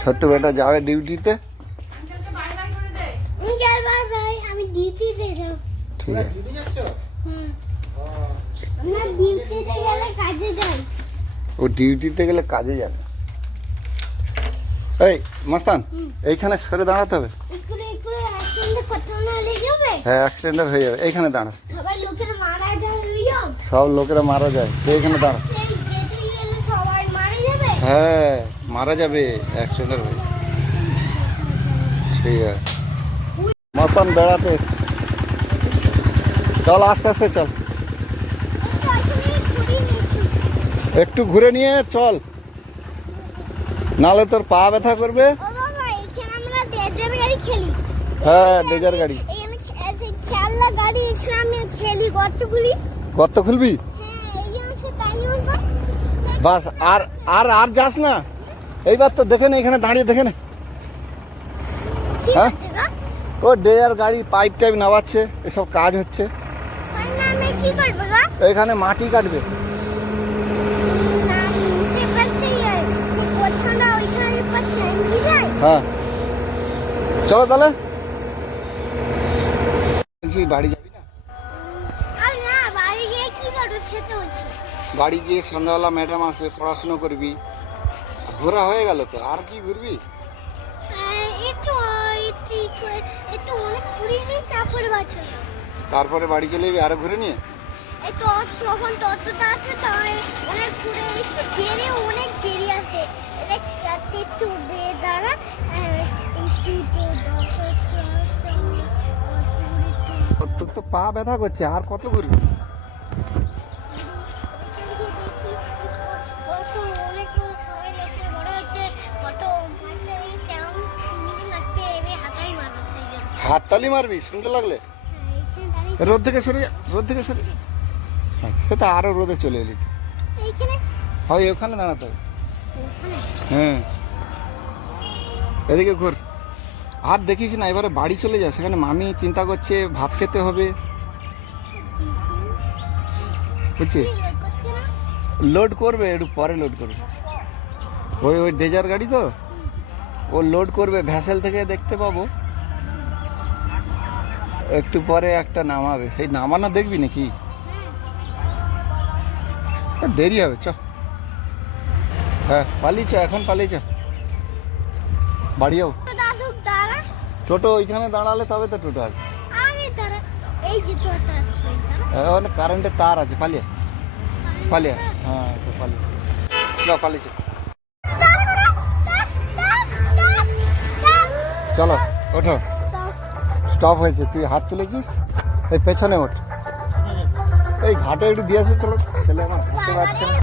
ছোট্ট বেটা যাবে ডিউটিতে। ঠিক আছে, ও ডিউটিতে গেলে কাজে যাবে। এই মস্তান, এইখানে সরে দাঁড়াতে হবে। হ্যাঁ, অ্যাক্সিডেন্ট হয়ে যাবে। এইখানে দাঁড়া, সব লোকেরা মারা যায়, এইখানে দাঁড়া। হ্যাঁ, মারা যাবে, অ্যাক্সিডেন্ট হয়ে। ঠিক আছে, মস্তান বেড়াতে এসছে। চল আস্তে আস্তে চল, একটু ঘুরে নিয়ে চল, নালে তোর পা ব্যথা করবে। হ্যাঁ, ডেজার গাড়ি। গর্ত খুলবি? বাস, আর আর আর যাস না। এইবার তো দেখে নে, এখানে দাঁড়িয়ে দেখে নে। হ্যাঁ, ও ডেজার গাড়ি পাইপ টাইপ নামাচ্ছে, এসব কাজ হচ্ছে। এখানে মাটি কাটবে। হ্যাঁ, চলো তাহলে। বাড়ি যাবি না? বাড়ি গিয়ে সন্ধ্যাবেলা ম্যাডাম আসবে, পড়াশুনো করবি। ঘোরা হয়ে গেল তো, আর কি ঘুরবি? তারপরে বাড়ি চলে যাবি আরো ঘুরে নিয়ে। তোর তো পা ব্যথা করছে, আর কত ঘুরবি? হাততালি মারবি শুনতে লাগলে? রোদ থেকে সরে যা, রোদ থেকে সরে যা। সে তো আরো রোদে চলে এলি। হয় ওখানে দাঁড়াতে হবে। হ্যাঁ, এদিকে ঘুর। আর দেখিস না, এবারে বাড়ি চলে যা, সেখানে মামি চিন্তা করছে, ভাত খেতে হবে। বুঝছি, লোড করবে, একটু পরে লোড করবে। ওই ওই ডেজার গাড়ি তো, ও লোড করবে, ভ্যাসেল থেকে দেখতে পাবো। একটু পরে একটা নামাবে, সেই নামানো দেখবি নাকি? দেরি হবে, চ। হ্যাঁ, পালিয়ে চ, এখন পালিয়ে চ, বাড়ি যাবো। টোটো ওইখানে দাঁড়ালে তবে তো টোটো আছে। অনেক কারেন্টের তার আছে, পালিয়ে পালিয়ে। হ্যাঁ, তো পালিয়ে চ, পালিয়ে চ। চলো ওঠো, স্টপ হয়েছে। তুই হাত তুলেছিস, এই পেছনে ওঠ। এই ঘাটে একটু দিয়ে আসবে, চলো। ছেলে আমার হাঁটতে পারছে না।